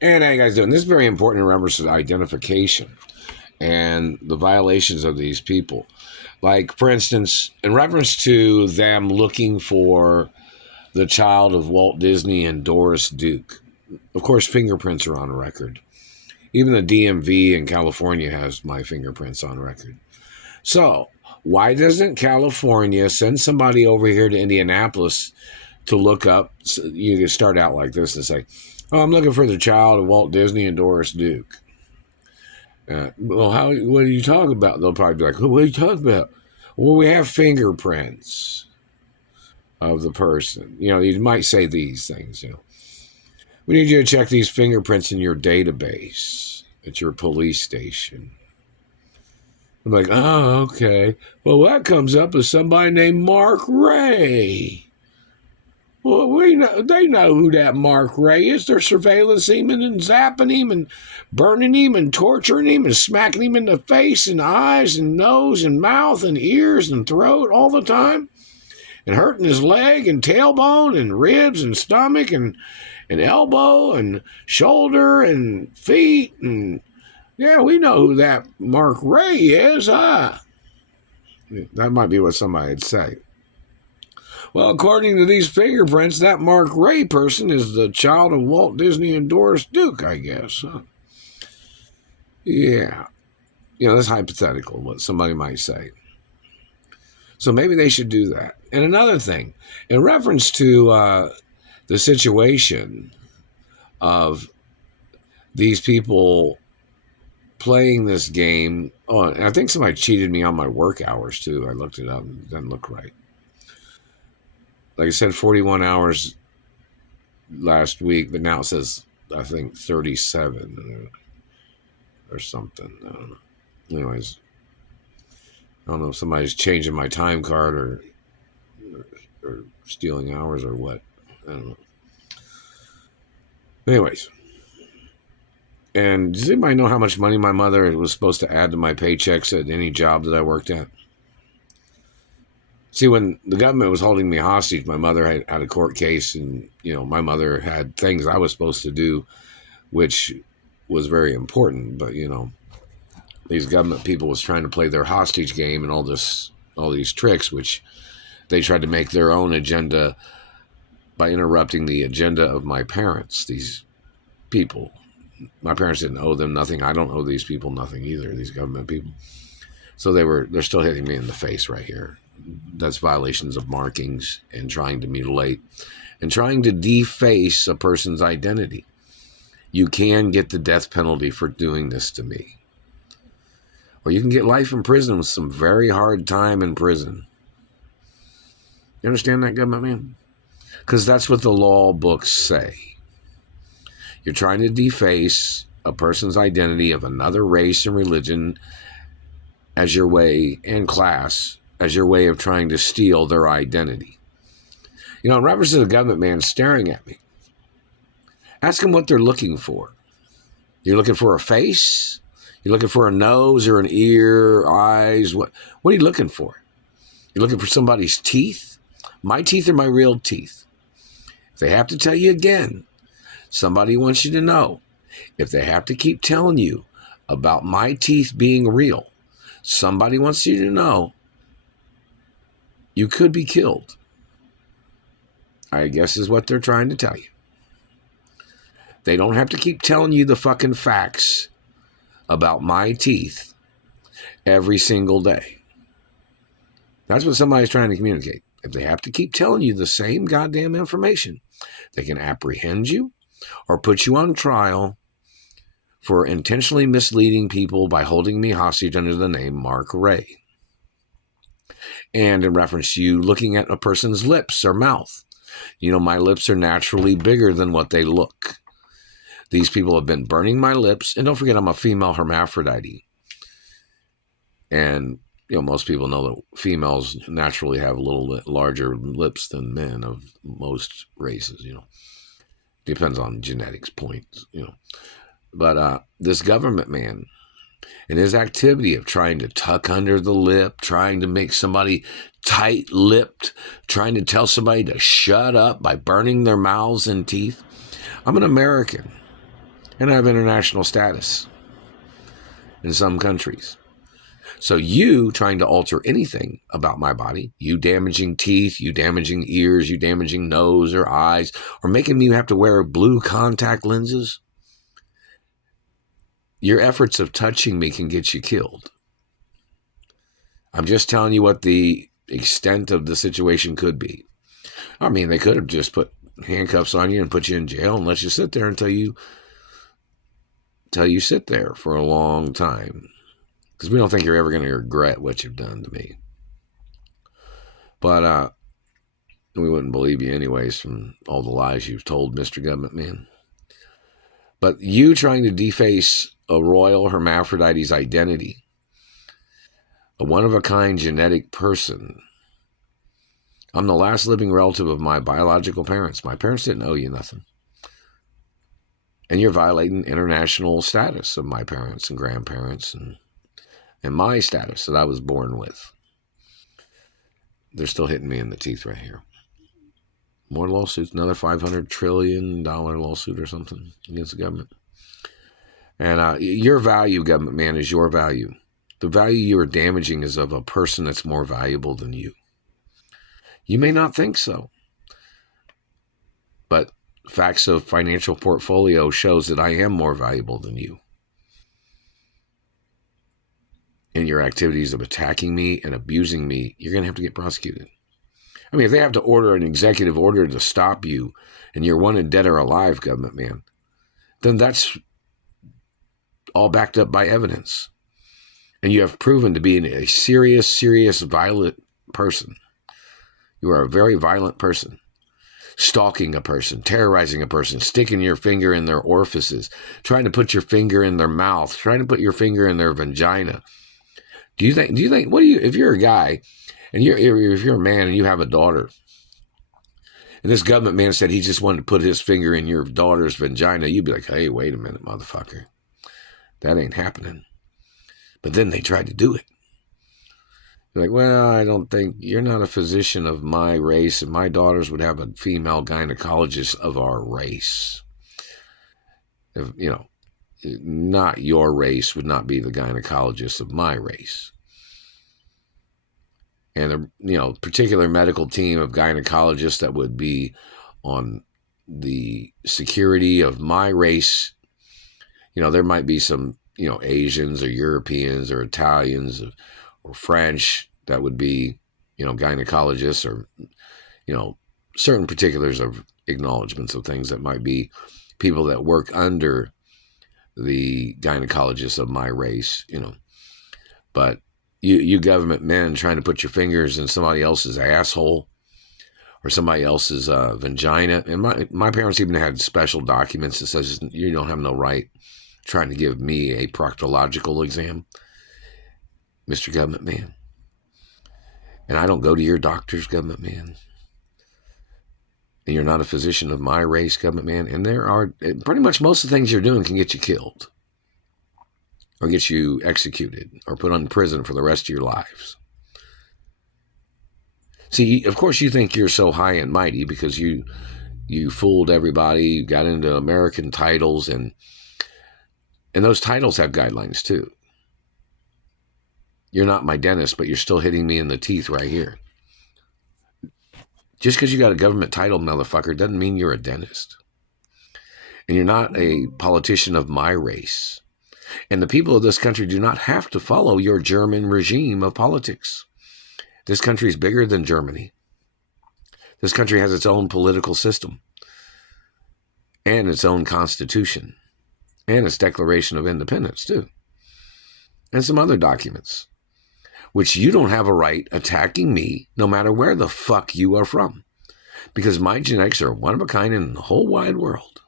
And how you guys doing? This is very important in reference to identification and the violations of these people. Like, for instance, in reference to them looking for the child of Walt Disney and Doris Duke. Of course, fingerprints are on record. Even the DMV in California has my fingerprints on record. So, why doesn't California send somebody over here to Indianapolis to look up? You can start out like this and say, "Oh, I'm looking for the child of Walt Disney and Doris Duke." Well, what are you talking about? They'll probably be like, "What are you talking about?" Well, we have fingerprints of the person. You might say these things. We need you to check these fingerprints in your database at your police station. I'm like, oh, okay. Well, that comes up as somebody named Mark Ray. Well, they know who that Mark Ray is. They're surveillancing him and zapping him and burning him and torturing him and smacking him in the face and eyes and nose and mouth and ears and throat all the time. And hurting his leg and tailbone and ribs and stomach and elbow and shoulder and feet. And yeah, we know who that Mark Ray is, huh? That might be what somebody would say. Well, according to these fingerprints, that Mark Ray person is the child of Walt Disney and Doris Duke, I guess. Huh? Yeah. That's hypothetical, what somebody might say. So maybe they should do that. And another thing, in reference to the situation of these people playing this game. Oh, and I think somebody cheated me on my work hours, too. I looked it up. It doesn't look right. Like I said, 41 hours last week, but now it says, I think, 37 or something. I don't know. Anyways, I don't know if somebody's changing my time card or stealing hours or what. I don't know. Anyways. And does anybody know how much money my mother was supposed to add to my paychecks at any job that I worked at? See, when the government was holding me hostage, my mother had a court case, and, my mother had things I was supposed to do, which was very important. But, these government people was trying to play their hostage game and all these tricks, which they tried to make their own agenda by interrupting the agenda of my parents, these people. My parents didn't owe them nothing. I don't owe these people nothing either, these government people. So they're still hitting me in the face right here. That's violations of markings and trying to mutilate and trying to deface a person's identity. You can get the death penalty for doing this to me. Or you can get life in prison with some very hard time in prison. You understand that, government man? Because that's what the law books say. You're trying to deface a person's identity of another race and religion as your way, and class, as your way of trying to steal their identity. In reference to the government man staring at me, ask them what they're looking for. You're looking for a face? You're looking for a nose or an ear, eyes? What are you looking for? You're looking for somebody's teeth? My teeth are my real teeth. If they have to tell you again, somebody wants you to know. If they have to keep telling you about my teeth being real, somebody wants you to know you could be killed. I guess is what they're trying to tell you. They don't have to keep telling you the fucking facts about my teeth every single day. That's what somebody's trying to communicate. If they have to keep telling you the same goddamn information, they can apprehend you or put you on trial for intentionally misleading people by holding me hostage under the name Mark Ray. And in reference to you looking at a person's lips or mouth. My lips are naturally bigger than what they look. These people have been burning my lips. And don't forget, I'm a female hermaphrodity. And, most people know that females naturally have a little bit larger lips than men of most races, Depends on genetics points, But this government man and his activity of trying to tuck under the lip, trying to make somebody tight-lipped, trying to tell somebody to shut up by burning their mouths and teeth. I'm an American. and I have international status in some countries. So you trying to alter anything about my body, you damaging teeth, you damaging ears, you damaging nose or eyes, or making me have to wear blue contact lenses, your efforts of touching me can get you killed. I'm just telling you what the extent of the situation could be. I mean, they could have just put handcuffs on you and put you in jail and let you sit there until you sit there for a long time. Because we don't think you're ever going to regret what you've done to me. But we wouldn't believe you anyways from all the lies you've told, Mr. Government Man. But you trying to deface a royal hermaphrodite's identity, a one-of-a-kind genetic person. I'm the last living relative of my biological parents. My parents didn't owe you nothing. And you're violating international status of my parents and grandparents and my status that I was born with. They're still hitting me in the teeth right here. More lawsuits, another $500 trillion lawsuit or something against the government. And your value, Government Man, is your value. The value you are damaging is of a person that's more valuable than you. You may not think so, but facts of financial portfolio shows that I am more valuable than you. And your activities of attacking me and abusing me, you're going to have to get prosecuted. I mean, if they have to order an executive order to stop you and you're wanted dead or alive, Government Man, then that's all backed up by evidence. And you have proven to be a serious, violent person. You are a very violent person. Stalking a person, terrorizing a person, sticking your finger in their orifices, trying to put your finger in their mouth, trying to put your finger in their vagina. Do you think, if you're a guy and if you're a man and you have a daughter, and this Government Man said he just wanted to put his finger in your daughter's vagina, you'd be like, hey, wait a minute, motherfucker. That ain't happening. But then they tried to do it. You're like, well, I don't think, you're not a physician of my race, and my daughters would have a female gynecologist of our race. If, not your race would not be the gynecologist of my race. And a particular medical team of gynecologists that would be on the security of my race, there might be some, Asians or Europeans or Italians or French that would be, gynecologists or, certain particulars of acknowledgments of things that might be people that work under the gynecologists of my race, But you Government men trying to put your fingers in somebody else's asshole or somebody else's vagina. And my parents even had special documents that says you don't have no right trying to give me a proctological exam, Mr. Government Man. And I don't go to your doctors, Government Man. And you're not a physician of my race, Government Man. And there are pretty much most of the things you're doing can get you killed or get you executed or put in prison for the rest of your lives. See, of course you think you're so high and mighty because you fooled everybody, you got into American titles, and those titles have guidelines too. You're not my dentist, but you're still hitting me in the teeth right here. Just because you got a government title, motherfucker, doesn't mean you're a dentist. And you're not a politician of my race. And the people of this country do not have to follow your German regime of politics. This country is bigger than Germany. This country has its own political system and its own constitution and its Declaration of Independence, too. And some other documents, which you don't have a right attacking me no matter where the fuck you are from, because my genetics are one of a kind in the whole wide world.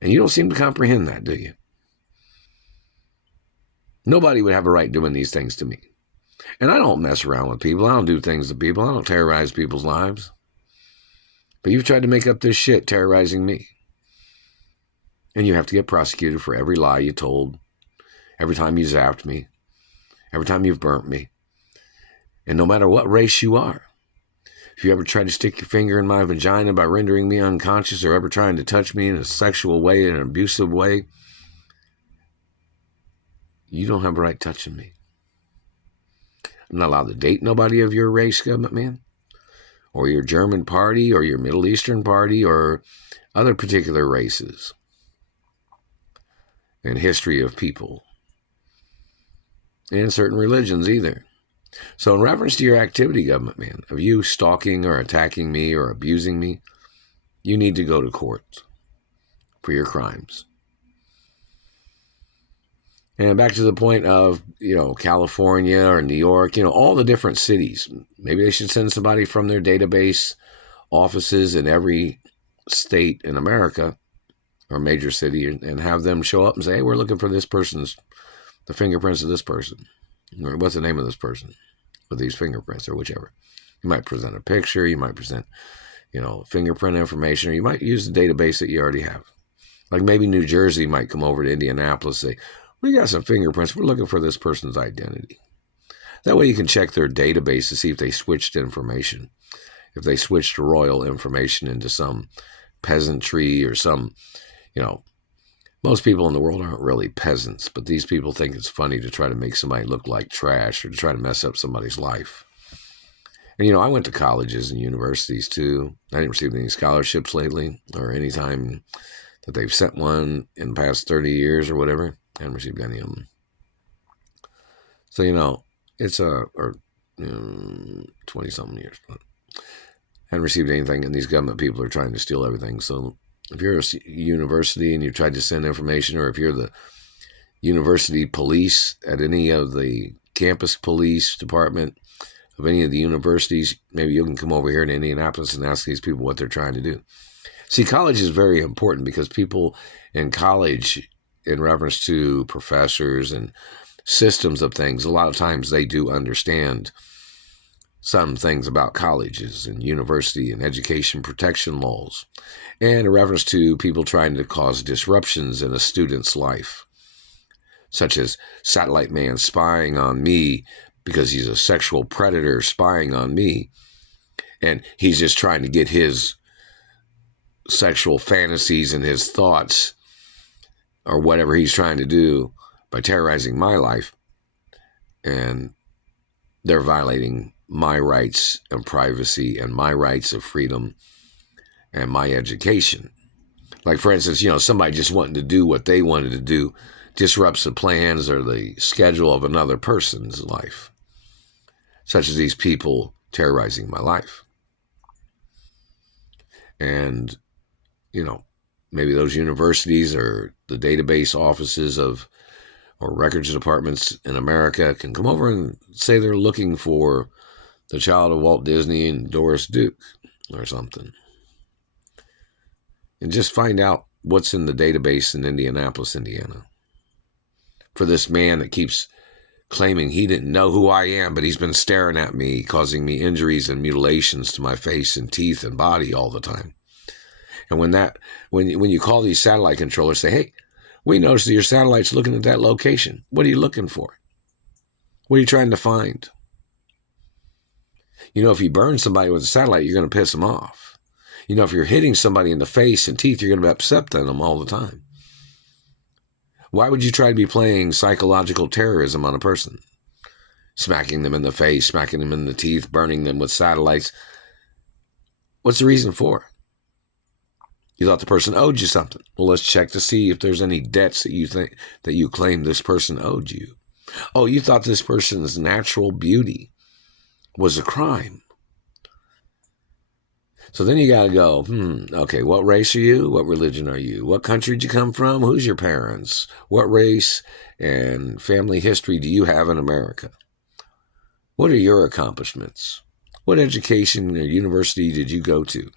And you don't seem to comprehend that, do you? Nobody would have a right doing these things to me. And I don't mess around with people. I don't do things to people. I don't terrorize people's lives. But you've tried to make up this shit terrorizing me. And you have to get prosecuted for every lie you told, every time you zapped me, every time you've burnt me. And no matter what race you are. If you ever try to stick your finger in my vagina by rendering me unconscious, or ever trying to touch me in a sexual way, in an abusive way, you don't have a right touching me. I'm not allowed to date nobody of your race, government man, or your German party, or your Middle Eastern party, or other particular races and history of people, and certain religions either. So in reference to your activity, government man, of you stalking or attacking me or abusing me, you need to go to court for your crimes. And back to the point of, California or New York, all the different cities. Maybe they should send somebody from their database offices in every state in America or major city and have them show up and say, hey, we're looking for the fingerprints of this person. Or what's the name of this person with these fingerprints or whichever. You might present a picture. You might present, fingerprint information, or you might use the database that you already have. Like maybe New Jersey might come over to Indianapolis and say, we got some fingerprints. We're looking for this person's identity. That way you can check their database to see if they switched information. If they switched royal information into some peasantry or some, most people in the world aren't really peasants, but these people think it's funny to try to make somebody look like trash or to try to mess up somebody's life. And, I went to colleges and universities too. I didn't receive any scholarships lately or any time that they've sent one in the past 30 years or whatever. I haven't received any of them. So, it's 20-something years. But I haven't received anything, and these government people are trying to steal everything. So if you're a university and you tried to send information, or if you're the university police at any of the campus police department of any of the universities, maybe you can come over here to Indianapolis and ask these people what they're trying to do. See, college is very important because people in college, in reference to professors and systems of things, a lot of times they do understand some things about colleges and university and education protection laws, and in reference to people trying to cause disruptions in a student's life, such as Satellite Man spying on me because he's a sexual predator spying on me, and he's just trying to get his sexual fantasies and his thoughts or whatever he's trying to do by terrorizing my life, and they're violating my rights of privacy and my rights of freedom and my education. Like, for instance, somebody just wanting to do what they wanted to do disrupts the plans or the schedule of another person's life, such as these people terrorizing my life. And, maybe those universities or the database offices or records departments in America can come over and say they're looking for the child of Walt Disney and Doris Duke or something. And just find out what's in the database in Indianapolis, Indiana. For this man that keeps claiming he didn't know who I am, but he's been staring at me, causing me injuries and mutilations to my face and teeth and body all the time. And when you call these satellite controllers, say, hey, we noticed that your satellite's looking at that location. What are you looking for? What are you trying to find? If you burn somebody with a satellite, you're going to piss them off. If you're hitting somebody in the face and teeth, you're going to be upset at them all the time. Why would you try to be playing psychological terrorism on a person? Smacking them in the face, smacking them in the teeth, burning them with satellites. What's the reason for? You thought the person owed you something. Well, let's check to see if there's any debts that you claim this person owed you. Oh, you thought this person's natural beauty was a crime. So then you got to go, okay, what race are you? What religion are you? What country did you come from? Who's your parents? What race and family history do you have in America? What are your accomplishments? What education or university did you go to?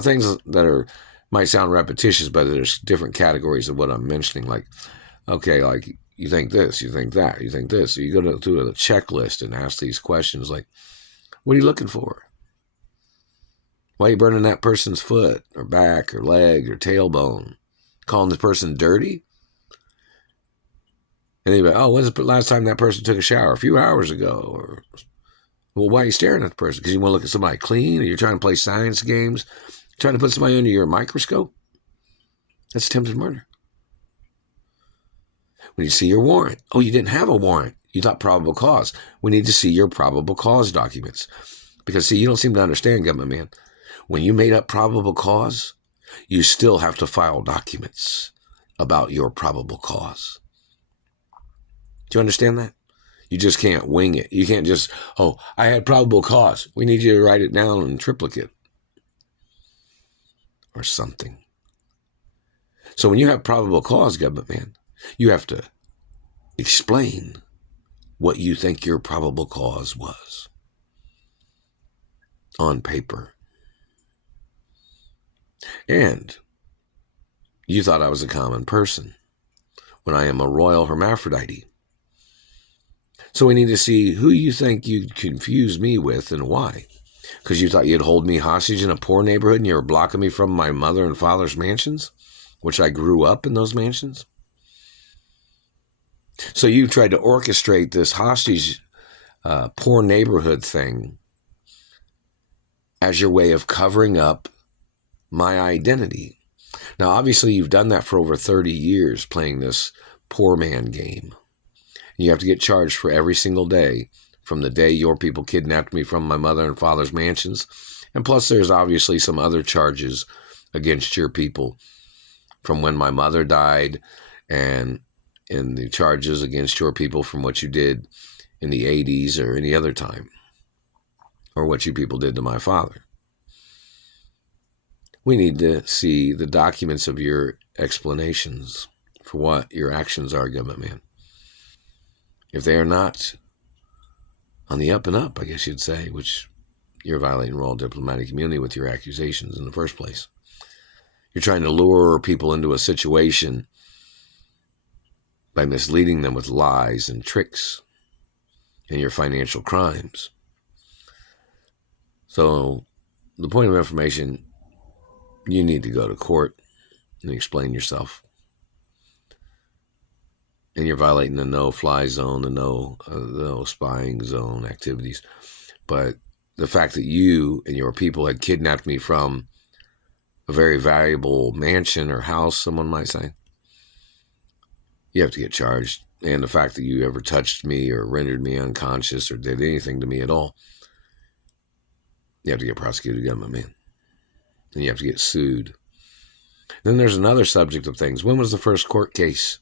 Things that might sound repetitious, but there's different categories of what I'm mentioning. Like, okay, like you think this, you think that, you think this. So you go through a checklist and ask these questions like, what are you looking for? Why are you burning that person's foot or back or leg or tailbone? Calling the person dirty? And they'd be like, oh, when's the last time that person took a shower? A few hours ago. Or Well, why are you staring at the person? Because you want to look at somebody clean, or you're trying to play science games, trying to put somebody under your microscope? That's attempted murder. When you see your warrant, oh, you didn't have a warrant. You thought probable cause. We need to see your probable cause documents. Because, see, you don't seem to understand, government man. When you made up probable cause, you still have to file documents about your probable cause. Do you understand that? You just can't wing it. You can't just, oh, I had probable cause. We need you to write it down in triplicate or something. So when you have probable cause, government man, you have to explain what you think your probable cause was on paper. And you thought I was a common person when I am a royal hermaphrodity. So we need to see who you think you confuse me with and why. Because you thought you'd hold me hostage in a poor neighborhood and you were blocking me from my mother and father's mansions, which I grew up in those mansions. So you tried to orchestrate this hostage, poor neighborhood thing as your way of covering up my identity. Now, obviously, you've done that for over 30 years, playing this poor man game. You have to get charged for every single day from the day your people kidnapped me from my mother and father's mansions. And plus, there's obviously some other charges against your people from when my mother died, and the charges against your people from what you did in the 80s or any other time, or what you people did to my father. We need to see the documents of your explanations for what your actions are, government man. If they are not on the up and up, I guess you'd say, which you're violating royal diplomatic immunity with your accusations in the first place. You're trying to lure people into a situation by misleading them with lies and tricks and your financial crimes. So the point of information, you need to go to court and explain yourself. And you're violating the no-fly zone, the no spying zone activities. But the fact that you and your people had kidnapped me from a very valuable mansion or house, someone might say, you have to get charged. And the fact that you ever touched me or rendered me unconscious or did anything to me at all, you have to get prosecuted, government man. And you have to get sued. Then there's another subject of things. When was the first court case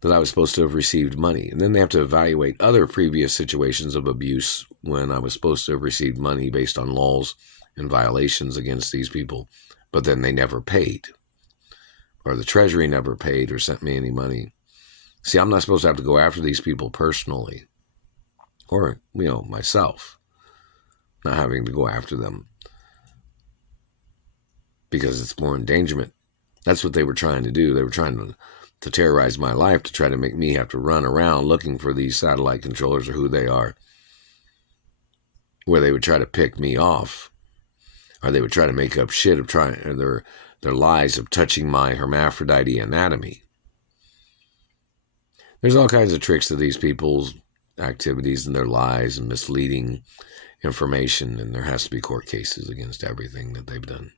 that I was supposed to have received money? And then they have to evaluate other previous situations of abuse when I was supposed to have received money based on laws and violations against these people, but then they never paid, or the Treasury never paid or sent me any money. See, I'm not supposed to have to go after these people personally, or, myself, not having to go after them because it's more endangerment. That's what they were trying to do. They were trying to terrorize my life, to try to make me have to run around looking for these satellite controllers or who they are, where they would try to pick me off, or they would try to make up shit of their lies of touching my hermaphrodite anatomy. There's all kinds of tricks to these people's activities and their lies and misleading information, and there has to be court cases against everything that they've done.